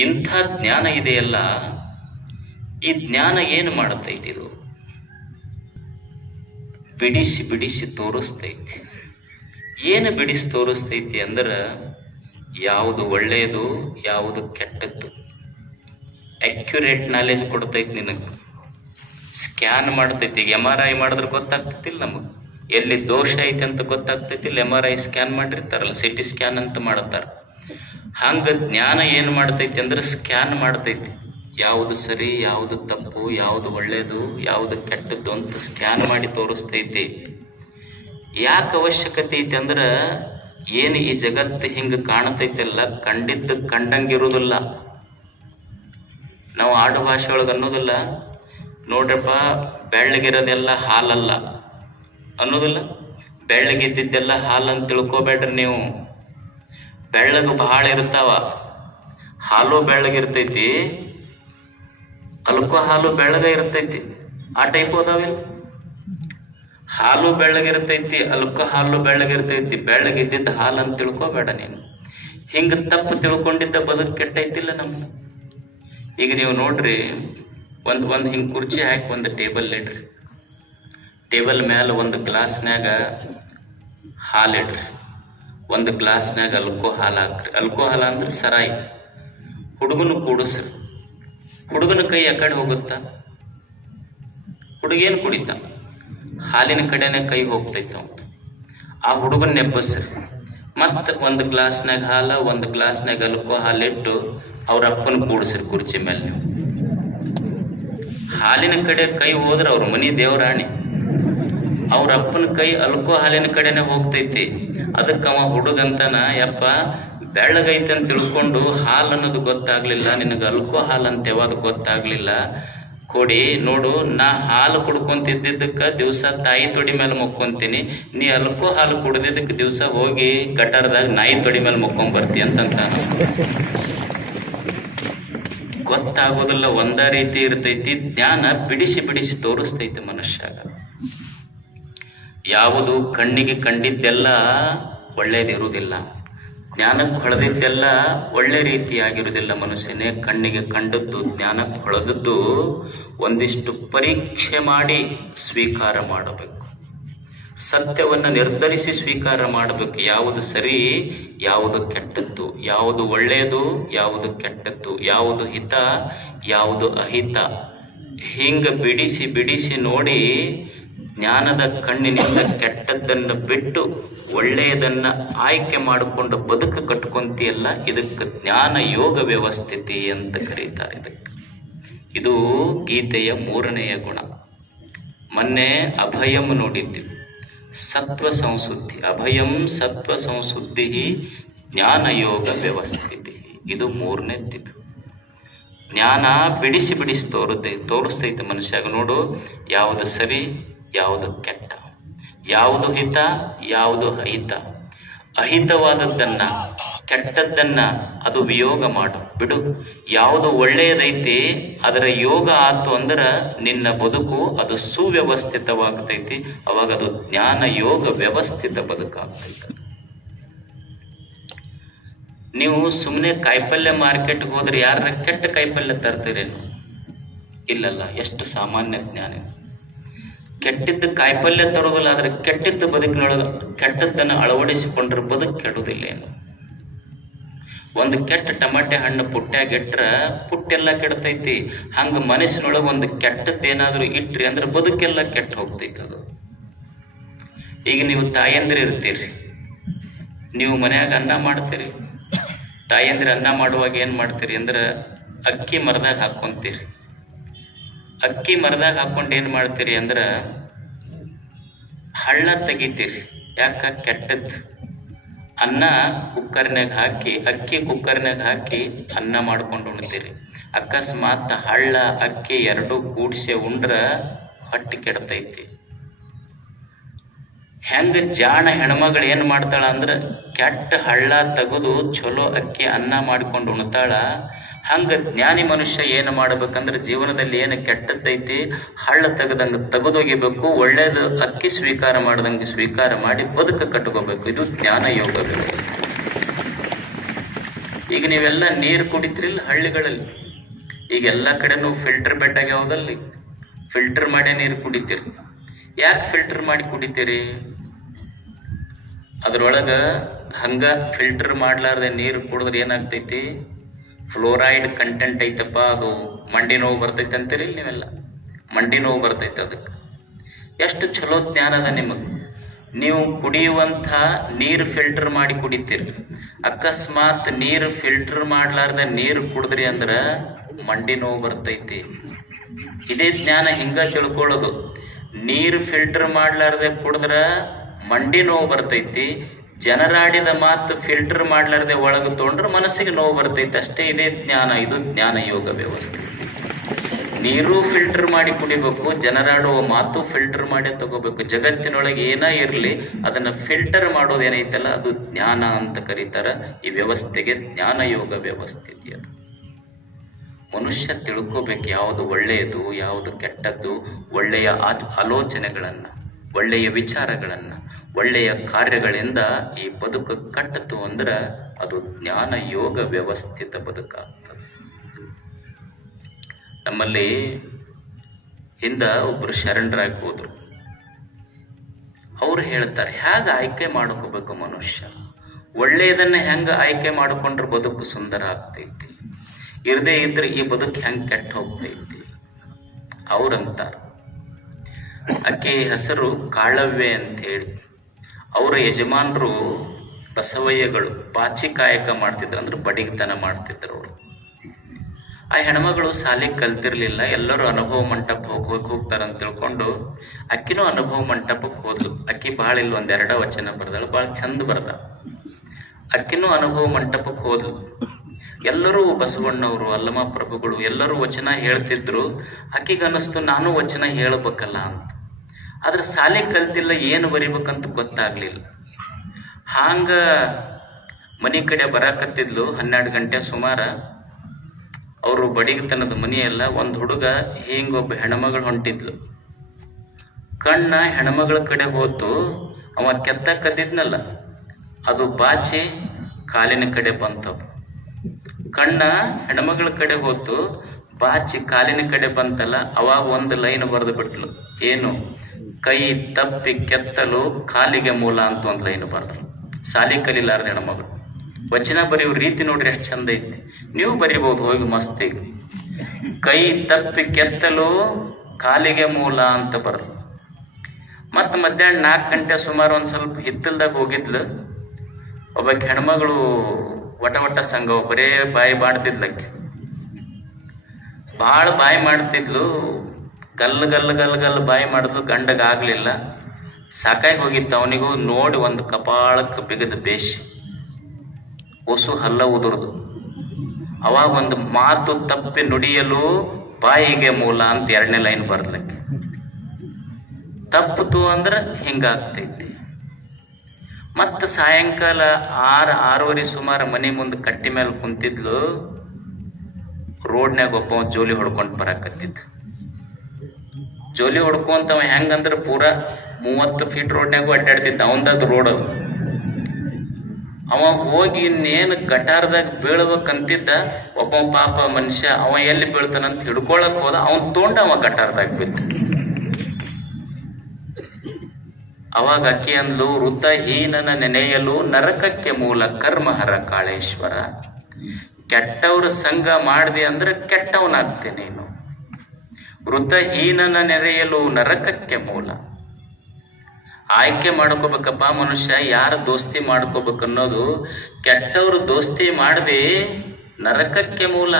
ಇಂಥ ಜ್ಞಾನ ಇದೆಯಲ್ಲ, ಈ ಜ್ಞಾನ ಏನು ಮಾಡುತ್ತೈತಿ ಇದು? ಬಿಡಿಸಿ ಬಿಡಿಸಿ ತೋರಿಸ್ತೈತಿ. ಏನು ಬಿಡಿಸಿ ತೋರಿಸ್ತೈತಿ ಅಂದ್ರೆ ಯಾವುದು ಒಳ್ಳೆಯದು, ಯಾವುದು ಕೆಟ್ಟದ್ದು. ಅಕ್ಯುರೇಟ್ ನಾಲೆಜ್ ಕೊಡ್ತೈತಿ ನಿನಗೆ. ಸ್ಕ್ಯಾನ್ ಮಾಡ್ತೈತಿ, ಈಗ ಎಂ ಆರ್ ಐ ಮಾಡಿದ್ರೆ ಗೊತ್ತಾಗ್ತೈತಿಲ್ಲ ನಮಗೆ. ಎಲ್ಲಿ ದೋಷ ಐತೆ ಅಂತ ಗೊತ್ತಾಗ್ತೈತಿ ಇಲ್ಲಿ ಎಂ ಆರ್ ಐ ಸ್ಕ್ಯಾನ್ ಮಾಡಿರ್ತಾರಲ್ಲ ಸಿ ಟಿ ಸ್ಕ್ಯಾನ್ ಅಂತ ಮಾಡ್ತಾರ. ಹಂಗ ಜ್ಞಾನ ಏನು ಮಾಡ್ತೈತಿ ಅಂದ್ರೆ ಸ್ಕ್ಯಾನ್ ಮಾಡ್ತೈತಿ. ಯಾವುದು ಸರಿ, ಯಾವುದು ತಪ್ಪು, ಯಾವುದು ಒಳ್ಳೇದು, ಯಾವುದು ಕೆಟ್ಟದ್ದು ಅಂತ ಸ್ಕ್ಯಾನ್ ಮಾಡಿ ತೋರಿಸ್ತೈತಿ. ಯಾಕೆ ಅವಶ್ಯಕತೆ ಐತಿ ಅಂದ್ರೆ ಏನು ಈ ಜಗತ್ತು ಹಿಂಗೆ ಕಾಣತೈತಲ್ಲ, ಕಂಡಿದ್ದು ಕಂಡಂಗಿರುವುದಿಲ್ಲ ನಾವು ಆಡು ಭಾಷೆ ಒಳಗೆ ಅನ್ನೋದಿಲ್ಲ. ನೋಡ್ರಪ್ಪ, ಬೆಳ್ಳಗಿರೋದೆಲ್ಲ ಹಾಲಲ್ಲ. ಅನ್ನೋದಿಲ್ಲ. ಬೆಳ್ಳಗಿದ್ದೆಲ್ಲ ಹಾಲು ಅಂತ ತಿಳ್ಕೊಬೇಡ್ರಿ ನೀವು. ಬೆಳ್ಳಗೆ ಬಹಳ ಇರ್ತಾವ ಹಾಲು ಬೆಳ್ಳಗಿರ್ತೈತಿ. ಅಲ್ಕೋ ಹಾಲು ಬೆಳ್ಳಗ ಇರ್ತೈತಿ. ಆ ಟೈಪ್ ಅದಾವಿಲ್ಲ ಹಾಲು ಬೆಳ್ಳಗಿರ್ತೈತಿ, ಅಲ್ಕೋ ಹಾಲು ಬೆಳ್ಳಗಿರ್ತೈತಿ. ಬೆಳ್ಳಗಿದ್ದಿದ್ದ ಹಾಲು ಅಂತ ತಿಳ್ಕೊಬೇಡ ನೀನು. ಹಿಂಗ ತಪ್ಪು ತಿಳ್ಕೊಂಡಿದ್ದ ಬದುಕು ಕೆಟ್ಟೈತಿಲ್ಲ ನಮ್ದು. ಈಗ ನೀವು ನೋಡ್ರಿ, ಒಂದು ಒಂದು ಹಿಂಗೆ ಕುರ್ಚಿ ಹಾಕಿ ಒಂದು ಟೇಬಲ್ ಇಡ್ರಿ. ಟೇಬಲ್ ಮ್ಯಾಲ ಒಂದು ಗ್ಲಾಸ್ನ್ಯಾಗ ಹಾಲು ಇಡ್ರಿ. ಒಂದು ಗ್ಲಾಸ್ನಾಗ ಅಲ್ಕೋಹಾಲ್ ಹಾಕ್ರಿ. ಅಲ್ಕೋಹಾಲ್ ಅಂದ್ರೆ ಸರಾಯಿ. ಹುಡುಗನ ಕೂಡಿಸ್ರಿ. ಹುಡುಗನ ಕೈ ಆ ಕಡೆ ಹೋಗುತ್ತಾ? ಹುಡುಗೇನು ಕುಡಿತ? ಹಾಲಿನ ಕಡೆನೆ ಕೈ ಹೋಗ್ತೈತೆ ಆ ಹುಡುಗನ ನೆಬ್ಬಸ್ರಿ. ಮತ್ತೆ ಒಂದು ಗ್ಲಾಸ್ನಾಗ ಹಾಲ, ಒಂದು ಗ್ಲಾಸ್ನಾಗ ಅಲ್ಕೋ ಇಟ್ಟು ಅವ್ರ ಅಪ್ಪನ ಕೂಡಿಸ್ರಿ ಕುರ್ಚಿ ಮೇಲೆ ನೀವು. ಹಾಲಿನ ಕಡೆ ಕೈ ಹೋದ್ರೆ ಅವ್ರ ಮನಿ ದೇವರಾಣಿ. ಅವ್ರ ಅಪ್ಪನ ಕೈ ಅಲ್ಕೋ ಹಾಲಿನ ಕಡೆನೆ ಹೋಗ್ತೈತಿ. ಅದಕ್ಕೆ ಅವ ಹುಡುಗಂತನ, ಯಪ್ಪ, ಬೆಳ್ಳಗೈತೆ ಅಂತ ತಿಳ್ಕೊಂಡು ಹಾಲು ಅನ್ನೋದು ಗೊತ್ತಾಗ್ಲಿಲ್ಲ. ನಿನಗೆ ಅಲ್ಕೋ ಹಾಲು ಅಂತ ಯಾವಾಗ ಗೊತ್ತಾಗ್ಲಿಲ್ಲ. ಕೊಡಿ, ನೋಡು, ನಾ ಹಾಲು ಕುಡ್ಕೊಂತಿದ್ದಕ್ಕ ದಿವಸ ತಾಯಿ ತೊಡಿ ಮೇಲೆ ಮುಕ್ಕೊಂತೀನಿ. ನೀ ಅಲ್ಕೋ ಹಾಲು ಕುಡ್ದಿದ್ದಕ್ಕೆ ದಿವಸ ಹೋಗಿ ಗಟಾರದಾಗ ನಾಯಿ ತೊಡಿ ಮೇಲೆ ಮುಕ್ಕೊಂಡ್ ಬರ್ತಿ ಅಂತಂತ. ಗೊತ್ತಾಗೋದಿಲ್ಲ, ಒಂದ ರೀತಿ ಇರ್ತೈತಿ, ಜ್ಞಾನ ಬಿಡಿಸಿ ಬಿಡಿಸಿ ತೋರಿಸ್ತೈತಿ ಮನುಷ್ಯಾಗ. ಯಾವುದು ಕಣ್ಣಿಗೆ ಕಂಡಿದ್ದೆಲ್ಲ ಒಳ್ಳೇದಿರುವುದಿಲ್ಲ ಜ್ಞಾನಕ್ಕೆ ಹೊಳೆದಿದ್ದೆಲ್ಲ ಒಳ್ಳೆ ರೀತಿಯಾಗಿರುವುದಿಲ್ಲ ಮನುಷ್ಯನೇ. ಕಣ್ಣಿಗೆ ಕಂಡದ್ದು, ಜ್ಞಾನಕ್ಕೆ ಹೊಳೆದದ್ದು ಒಂದಿಷ್ಟು ಪರೀಕ್ಷೆ ಮಾಡಿ ಸ್ವೀಕಾರ ಮಾಡಬೇಕು. ಸತ್ಯವನ್ನು ನಿರ್ಧರಿಸಿ ಸ್ವೀಕಾರ ಮಾಡಬೇಕು. ಯಾವುದು ಸರಿ, ಯಾವುದು ಕೆಟ್ಟದ್ದು, ಯಾವುದು ಒಳ್ಳೆಯದು, ಯಾವುದು ಕೆಟ್ಟದ್ದು, ಯಾವುದು ಹಿತ, ಯಾವುದು ಅಹಿತ. ಹಿಂಗ ಬಿಡಿಸಿ ಬಿಡಿಸಿ ನೋಡಿ ಜ್ಞಾನದ ಕಣ್ಣಿನಿಂದ ಕೆಟ್ಟದ್ದನ್ನು ಬಿಟ್ಟು ಒಳ್ಳೆಯದನ್ನ ಆಯ್ಕೆ ಮಾಡಿಕೊಂಡು ಬದುಕು ಕಟ್ಕೊಂತಿಯಲ್ಲ? ಇದಕ್ಕೆ ಜ್ಞಾನ ಯೋಗ ವ್ಯವಸ್ಥಿತಿ ಅಂತ ಕರೀತಾರೆ ಇದಕ್ಕೆ. ಇದು ಗೀತೆಯ ಮೂರನೆಯ ಗುಣ. ಮೊನ್ನೆ ಅಭಯಂ ನೋಡಿದ್ದೀವಿ ಸತ್ವ ಸಂಸುದ್ಧಿ ಅಭಯಂ ಸತ್ವ ಸಂಸುದ್ಧಿ ಜ್ಞಾನ ಯೋಗ ವ್ಯವಸ್ಥಿತಿ. ಇದು ಮೂರನೇದ್ದಿದ್ದು ಜ್ಞಾನ ಬಿಡಿಸಿ ಬಿಡಿಸಿ ತೋರುತ್ತೆ, ತೋರಿಸ್ತೈತೆ ಮನುಷ್ಯಾಗ. ನೋಡು, ಯಾವುದು ಸರಿ ಯಾವುದು ಕೆಟ್ಟ, ಯಾವುದು ಹಿತ, ಯಾವುದು ಅಹಿತ. ಅಹಿತವಾದದ್ದನ್ನ, ಕೆಟ್ಟದ್ದನ್ನ ಅದು ವಿಯೋಗ ಮಾಡು. ಬಿಡು, ಯಾವುದು ಒಳ್ಳೆಯದೈತಿ, ಅದರ ಯೋಗ ಆತು ಅಂದ್ರೆ ನಿನ್ನ ಬದುಕು ಅದು ಸುವ್ಯವಸ್ಥಿತವಾಗ್ತೈತಿ. ಅವಾಗ ಅದು ಜ್ಞಾನ ಯೋಗ ವ್ಯವಸ್ಥಿತ ಬದುಕಾಗ್ತೈತಿ. ನೀವು ಸುಮ್ಮನೆ ಕಾಯಿಪಲ್ಯ ಮಾರ್ಕೆಟ್ಗೆ ಹೋದ್ರೆ ಯಾರ ಕೆಟ್ಟ ಕಾಯಿಪಲ್ಯ ತರ್ತೀರೇನು? ಇಲ್ಲಲ್ಲ, ಎಷ್ಟು ಸಾಮಾನ್ಯ ಜ್ಞಾನ. ಕೆಟ್ಟಿದ್ದ ಕಾಯಿಪಲ್ಯ ತರೋದಿಲ್ಲ, ಆದ್ರೆ ಕೆಟ್ಟಿದ್ದ ಬದುಕಿನೊಳಗೆ ಕೆಟ್ಟದ್ದನ್ನು ಅಳವಡಿಸಿಕೊಂಡ್ರೆ ಬದುಕು ಕೆಡುವುದಿಲ್ಲ ಏನು? ಒಂದು ಕೆಟ್ಟ ಟಮಾಟೆ ಹಣ್ಣು ಪುಟ್ಟ್ಯಾಗ ಇಟ್ರ ಪುಟ್ಟೆಲ್ಲ ಕೆಡ್ತೈತಿ ಹಂಗೆ ಮನಸ್ಸಿನೊಳಗೆ ಒಂದು ಕೆಟ್ಟದ್ದೇನಾದರೂ ಇಟ್ರಿ ಅಂದ್ರೆ ಬದುಕೆಲ್ಲ ಕೆಟ್ಟ ಹೋಗ್ತೈತಿ ಅದು. ಈಗ ನೀವು ತಾಯಂದ್ರಿ ಇರ್ತೀರಿ. ನೀವು ಮನ್ಯಾಗ ಅನ್ನ ಮಾಡ್ತೀರಿ. ತಾಯಂದ್ರಿ ಅನ್ನ ಮಾಡುವಾಗ ಏನು ಮಾಡ್ತೀರಿ ಅಂದ್ರೆ ಅಕ್ಕಿ ಮರದಾಗ ಹಾಕೊಂತೀರಿ. ಅಕ್ಕಿ ಮರದಾಗ ಹಾಕೊಂಡು ಏನ್ ಮಾಡ್ತೀರಿ ಅಂದ್ರ ಹಳ್ಳ ತೆಗಿತೀರಿ. ಯಾಕ? ಕೆಟ್ಟದ್ದು ಅನ್ನ ಕುಕ್ಕರ್ನಾಗ ಹಾಕಿ, ಅಕ್ಕಿ ಕುಕ್ಕರ್ನಾಗ ಹಾಕಿ ಅನ್ನ ಮಾಡ್ಕೊಂಡು ಉಣ್ತೀರಿ. ಅಕಸ್ಮಾತ್ ಹಳ್ಳ, ಅಕ್ಕಿ ಎರಡೂ ಕೂಡ್ಸೆ ಉಂಡ್ರ ಹೊಟ್ಟೆ ಕೆಡ್ತೈತಿ. ಹೆಂಗ ಜಾಣ ಹೆಣ್ಮಗಳು ಏನ್ ಮಾಡ್ತಾಳ ಅಂದ್ರ ಕೆಟ್ಟ ಹಳ್ಳ ತೆಗೆದು ಚಲೋ ಅಕ್ಕಿ ಅನ್ನ ಮಾಡ್ಕೊಂಡು ಉಣ್ತಾಳ. ಹಂಗ ಜ್ಞಾನಿ ಮನುಷ್ಯ ಏನ್ ಮಾಡ್ಬೇಕಂದ್ರ ಜೀವನದಲ್ಲಿ ಏನು ಕೆಟ್ಟದ್ದೈತಿ? ಹಳ್ಳ ತೆಗೆದಂಗ ತೆಗೆದೊಗಿಬೇಕು, ಒಳ್ಳೇದು ಅಕ್ಕಿ ಸ್ವೀಕಾರ ಮಾಡ್ದಂಗೆ ಸ್ವೀಕಾರ ಮಾಡಿ ಬದುಕ ಕಟ್ಕೋಬೇಕು. ಇದು ಜ್ಞಾನ ಯೋಗ ಈಗ ನೀವೆಲ್ಲ ನೀರು ಕುಡಿತ್ರಿಲ್ಲ ಹಳ್ಳಿಗಳಲ್ಲಿ. ಈಗ ಎಲ್ಲ ಕಡೆನೂ ಫಿಲ್ಟರ್ ಬೆಡ್ ಯಾವುದಲ್ಲಿ ಫಿಲ್ಟರ್ ಮಾಡೇ ನೀರು ಕುಡಿತೀರಿ. ಯಾಕೆ ಫಿಲ್ಟರ್ ಮಾಡಿ ಕುಡಿತೀರಿ? ಅದ್ರೊಳಗ ಹಂಗ ಫಿಲ್ಟರ್ ಮಾಡ್ಲಾರ್ದೆ ನೀರು ಕುಡಿದ್ರೆ ಏನಾಗ್ತೈತಿ? ಫ್ಲೋರೈಡ್ ಕಂಟೆಂಟ್ ಐತಪ್ಪ, ಅದು ಮಂಡಿ ನೋವು ಬರ್ತೈತೆ ಅಂತೀರಿ ನೀವೆಲ್ಲ? ಮಂಡಿ ನೋವು ಬರ್ತೈತೆ ಅದಕ್ಕೆ. ಎಷ್ಟು ಚಲೋ ಜ್ಞಾನ ಅದ ನಿಮಗೆ. ನೀವು ಕುಡಿಯುವಂಥ ನೀರು ಫಿಲ್ಟರ್ ಮಾಡಿ ಕುಡಿತೀರಿ. ಅಕಸ್ಮಾತ್ ನೀರು ಫಿಲ್ಟರ್ ಮಾಡ್ಲಾರ್ದೆ ನೀರು ಕುಡಿದ್ರಿ ಅಂದ್ರೆ ಮಂಡಿ ನೋವು ಬರ್ತೈತಿ. ಇದೇ ಜ್ಞಾನ ಹಿಂಗ ತಿಳ್ಕೊಳ್ಳೋದು. ನೀರು ಫಿಲ್ಟರ್ ಮಾಡ್ಲಾರ್ದೆ ಕುಡಿದ್ರ ಮಂಡಿ ನೋವು ಬರ್ತೈತಿ, ಜನರಾಡಿದ ಮಾತು ಫಿಲ್ಟರ್ ಮಾಡ್ಲಾರ್ದೆ ಒಳಗೆ ತೊಗೊಂಡ್ರೆ ಮನಸ್ಸಿಗೆ ನೋವು ಬರ್ತೈತಿ. ಅಷ್ಟೇ ಇದೇ ಜ್ಞಾನ, ಇದು ಜ್ಞಾನ ಯೋಗ ವ್ಯವಸ್ಥೆ. ನೀರು ಫಿಲ್ಟರ್ ಮಾಡಿ ಕುಡಿಬೇಕು, ಜನರಾಡುವ ಮಾತು ಫಿಲ್ಟರ್ ಮಾಡಿ ತಗೋಬೇಕು. ಜಗತ್ತಿನೊಳಗೆ ಏನೇ ಇರಲಿ, ಅದನ್ನ ಫಿಲ್ಟರ್ ಮಾಡೋದು ಏನೈತಲ್ಲ, ಅದು ಜ್ಞಾನ ಅಂತ ಕರೀತಾರ. ಈ ವ್ಯವಸ್ಥೆಗೆ ಜ್ಞಾನ ಯೋಗ ವ್ಯವಸ್ಥೆ ಅದು ಮನುಷ್ಯ ತಿಳ್ಕೋಬೇಕು ಯಾವುದು ಒಳ್ಳೆಯದು ಯಾವುದು ಕೆಟ್ಟದ್ದು, ಒಳ್ಳೆಯ ಆಲೋಚನೆಗಳನ್ನು ಆಲೋಚನೆಗಳನ್ನ. ಒಳ್ಳೆಯ ವಿಚಾರಗಳನ್ನ, ಒಳ್ಳೆಯ ಕಾರ್ಯಗಳಿಂದ ಈ ಬದುಕು ಕಟ್ಟಿತು ಅಂದ್ರೆ ಅದು ಜ್ಞಾನ ಯೋಗ ವ್ಯವಸ್ಥಿತ ಬದುಕಾಗ್ತದೆ ನಮ್ಮಲ್ಲಿ ಹಿಂದ ಒಬ್ರು ಶರಣರಾಗಿ ಹೋದ್ರು. ಅವ್ರು ಹೇಳ್ತಾರೆ, ಹೇಗೆ ಆಯ್ಕೆ ಮಾಡ್ಕೋಬೇಕು ಮನುಷ್ಯ? ಒಳ್ಳೆಯದನ್ನ ಹೆಂಗೆ ಆಯ್ಕೆ ಮಾಡಿಕೊಂಡ್ರೆ ಬದುಕು ಸುಂದರ ಆಗ್ತೈತಿ? ಇರದೇ ಇದ್ರೆ ಈ ಬದುಕು ಹೆಂಗೆ ಕೆಟ್ಟ ಹೋಗ್ತೈತಿ? ಅವ್ರಂತಾರ. ಆಕೆ ಹೆಸರು ಕಾಳವ್ಯ ಅಂತ ಹೇಳಿ. ಅವರ ಯಜಮಾನರು ಬಸವಯ್ಯಗಳು, ಪಾಚಿ ಕಾಯಕ ಮಾಡ್ತಿದ್ರು ಅಂದ್ರೆ ಬಡಿಗತನ ಮಾಡ್ತಿದ್ರು ಅವರು. ಆ ಹೆಣ್ಮಗಳು ಸಾಲಿ ಕಲ್ತಿರ್ಲಿಲ್ಲ, ಎಲ್ಲರೂ ಅನುಭವ ಮಂಟಪ ಹೋಗಿ ಹೋಗ್ತಾರೆ ಅಂತ ತಿಳ್ಕೊಂಡು ಅಕ್ಕಿನೂ ಅನುಭವ ಮಂಟಪಕ್ಕೆ ಹೋದ್ಲು. ಅಕ್ಕಿ ಭಾಳ ಇಲ್ಲಿ ಒಂದೆರಡ ವಚನ ಬರ್ದಾಳು ಭಾಳ ಚಂದ ಬರ್ದ ಅಕ್ಕಿನೂ ಅನುಭವ ಮಂಟಪಕ್ಕೆ ಹೋದ್ಲು. ಎಲ್ಲರೂ ಬಸವಣ್ಣವರು ಅಲ್ಲಮ ಪ್ರಭುಗಳು ಎಲ್ಲರೂ ವಚನ ಹೇಳ್ತಿದ್ರು. ಅಕ್ಕಿಗನ್ನಿಸ್ತು ನಾನು ವಚನ ಹೇಳಬೇಕಲ್ಲ ಅಂತ. ಆದ್ರೆ ಸಾಲಿ ಕಲ್ತಿಲ್ಲ, ಏನು ಬರಿಬೇಕಂತ ಗೊತ್ತಾಗ್ಲಿಲ್ಲ. ಹಾಂಗ ಮನೆ ಕಡೆ ಬರಾಕತ್ತಿದ್ಲು ಹನ್ನೆರಡು ಗಂಟೆ ಸುಮಾರ. ಅವರು ಬಡಿಗತನದ ಮನೆಯಲ್ಲ ಒಂದು ಹುಡುಗ ಹಿಂಗೊಬ್ಬ ಹೆಣ್ಮಗಳು ಹೊಂಟಿದ್ಲು. ಕಣ್ಣ ಹೆಣ್ಮಗಳ ಕಡೆ ಹೋತು, ಅವ ಕೆತ್ತ ಕದ್ದಿದ್ನಲ್ಲ, ಅದು ಬಾಚಿ ಕಾಲಿನ ಕಡೆ ಬಂತವ ಕಣ್ಣ ಹೆಣ್ಮಗಳ ಕಡೆ ಹೋತು, ಬಾಚಿ ಕಾಲಿನ ಕಡೆ ಬಂತಲ್ಲ, ಅವಾಗ ಒಂದು ಲೈನ್ ಬರೆದು ಬಿಟ್ಲು. ಏನು? ಕೈ ತಪ್ಪಿ ಕೆತ್ತಲು ಕಾಲಿಗೆ ಮೂಲ ಅಂತ ಒಂದು ಲೈನ್ ಬರೆದ್ರು. ಸಾಲಿ ಕಲಿಲಾರ್ದ ಹೆಣ್ಮಗಳು. ವಚನ ಬರೆಯೋ ರೀತಿ ನೋಡ್ರಿ ಎಷ್ಟು ಚಂದ ಐತಿ. ನೀವು ಬರೀಬಹುದು, ಹೋಗಿ ಮಸ್ತ್ ಕೈ ತಪ್ಪಿ ಕೆತ್ತಲು ಕಾಲಿಗೆ ಮೂಲ ಅಂತ ಬರೆದ್ರು. ಮತ್ತ ಮಧ್ಯಾಹ್ನ ನಾಲ್ಕು ಗಂಟೆ ಸುಮಾರು ಒಂದ್ ಸ್ವಲ್ಪ ಹಿತ್ತಲ್ದಾಗ ಹೋಗಿದ್ಲು. ಒಬ್ಬ ಹೆಣ್ಮಗಳು ವಟ ಒಟ್ಟ ಸಂಘ ಬರೇ ಬಾಯಿ ಬಾಡ್ತಿದ್ಲಕ್ಕೆ ಭಾಳ ಬಾಯಿ ಮಾಡ್ತಿದ್ಲು, ಗಲ್ ಗಲ್ಲು ಗಲ್ ಗಲ್ ಬಾಯಿ ಮಾಡಿದ್ಲು ಗಂಡಗಾಗ್ಲಿಲ್ಲ ಸಾಕಾಗಿ ಹೋಗಿತ್ತು ಅವನಿಗೂ, ನೋಡಿ ಒಂದು ಕಪಾಳಕ್ಕೆ ಬಿಗದ ಬೇಷ್. ಒಸು ಹಲ್ಲ ಉದುರ್ದು. ಅವಾಗ ಒಂದು ಮಾತು ತಪ್ಪಿ ನುಡಿಯಲು ಬಾಯಿಗೆ ಮೂಲ ಅಂತ ಎರಡನೇ ಲೈನ್ ಬರ್ಲಕ್ಕೆ ತಪ್ಪಿತು ಅಂದ್ರೆ ಹಿಂಗಾಗ್ತೈತಿ. ಮತ್ತ ಸಾಯಂಕಾಲ ಆರು, ಆರೂವರೆ ಸುಮಾರು ಮನೆ ಮುಂದೆ ಕಟ್ಟಿ ಮೇಲೆ ಕುಂತಿದ್ಲು, ರೋಡ್ನ್ಯಾಗ ಒಬ್ಬ ಜೋಲಿ ಹೊಡ್ಕೊಂಡು ಬರಾಕತ್ತಿದ್ದ. ಜೋಲಿ ಹೊಡ್ಕೊಂತವ ಹೆಂಗಂದ್ರ ಪೂರಾ ಮೂವತ್ತು ಫೀಟ್ ರೋಡ್ನ್ಯಾಗು ಅಡ್ಡಾಡ್ತಿದ್ದ ಅವಂದದ್ದು ರೋಡ್ ಅದು. ಅವ ಹೋಗಿ ಇನ್ನೇನು ಗಟಾರದಾಗ ಬೀಳ್ಬೇಕಂತಿದ್ದ ಒಬ್ಬ ಪಾಪ ಮನುಷ್ಯ, ಅವ ಎಲ್ಲಿ ಬೀಳ್ತಾನಂತ ಹಿಡ್ಕೊಳಕ್ ಹೋದ, ಅವನ್ ತೊಂಡ ಅವ ಗಟಾರದಾಗ ಬಿದ್ದ ಅವಾಗ ಅಕ್ಕಿ ಅಂದ್ಲು ವೃದ್ಧ ಹೀನನ ನೆನೆಯಲು ನರಕಕ್ಕೆ ಮೂಲ ಕರ್ಮಹರ ಕಾಳೇಶ್ವರ. ಕೆಟ್ಟವ್ರ ಸಂಘ ಮಾಡಿದೆ ಅಂದ್ರೆ ಕೆಟ್ಟವನಾಗ್ತೆ ನೀನು. ವೃದ್ಧ ಹೀನನ ನೆರೆಯಲು ನರಕಕ್ಕೆ ಮೂಲ. ಆಯ್ಕೆ ಮಾಡ್ಕೋಬೇಕಪ್ಪ ಮನುಷ್ಯ, ಯಾರು ದೋಸ್ತಿ ಮಾಡ್ಕೋಬೇಕನ್ನೋದು, ಕೆಟ್ಟವ್ರು ದೋಸ್ತಿ ಮಾಡದೆ ನರಕಕ್ಕೆ ಮೂಲ.